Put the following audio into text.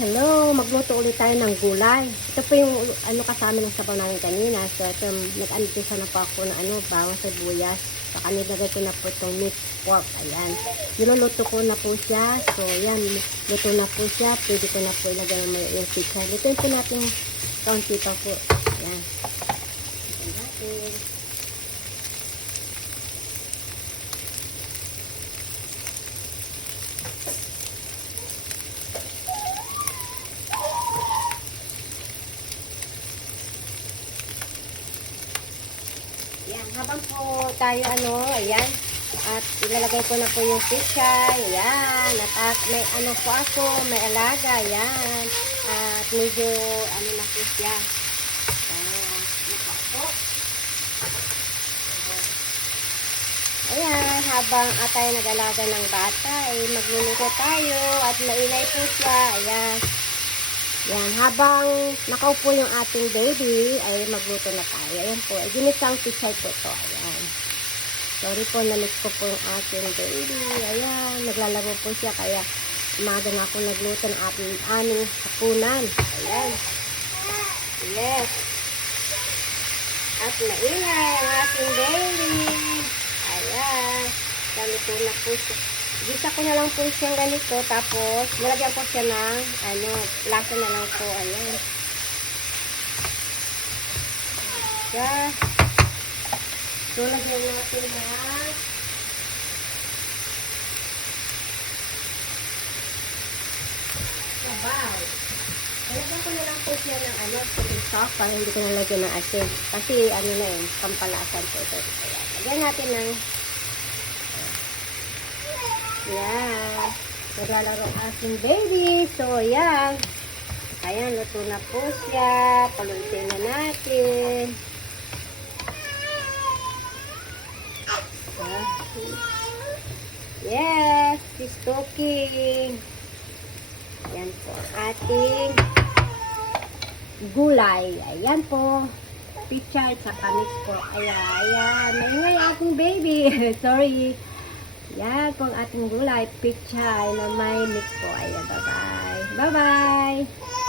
Hello, magluto ulit tayo ng gulay. Ito po yung kasama ng sabaw namin kanina. So ito, nag-anipisa na po ako ng bawang sibuyas. Saka nilagay ko na po itong mixed pork. Ayan. Niluluto ko na po siya. So ayan, luto na po siya. Pwede ko na po ilagay yung pizza. Lutuin po natin kaunti pa po. Ayan. Lutuin natin. Yan, habang po tayo ayan, at ilalagay ko na po yung pichay, ayan, at may po ako, may alaga, ayan, at medyo, na po siya, ayan, habang tayo nag-alaga ng bata, magluluto tayo, at maingay po siya, ayan. Yan, habang nakaupo yung ating baby, ay magluto na tayo. Ayan po, ginisang pichay po to. Ayan. Sorry po, na-miss ko po yung ating baby. Ayan, naglalaro po siya, kaya umaga na ako nagluto ng aming hapunan. Ayan. Yes. At maingay ang ating baby. Ayan. Ganito na po siya. Gisa ko na lang po siyang ganito, tapos nilagyan ko siya ng lasa na lang po, ayan. Yeah. So, lagyan natin na sabaw. Nilagyan ko na lang po siya ng chicken sauce para hindi ko nalagyan ng asin. Kasi pampalasan po ito. Ayan. Lagyan natin ng yan. Naglalaro ang aking baby. So, yan. Ayan, luto na po siya. Palutin na natin. Yes, she's cooking. Yan po ang ating gulay. Ayan po. Pichay sa kamis po. Ayan. Maingay aking baby. Sorry. Yan po ang ating gulay, pichay na may mix po. Ayan, bye-bye. Bye-bye!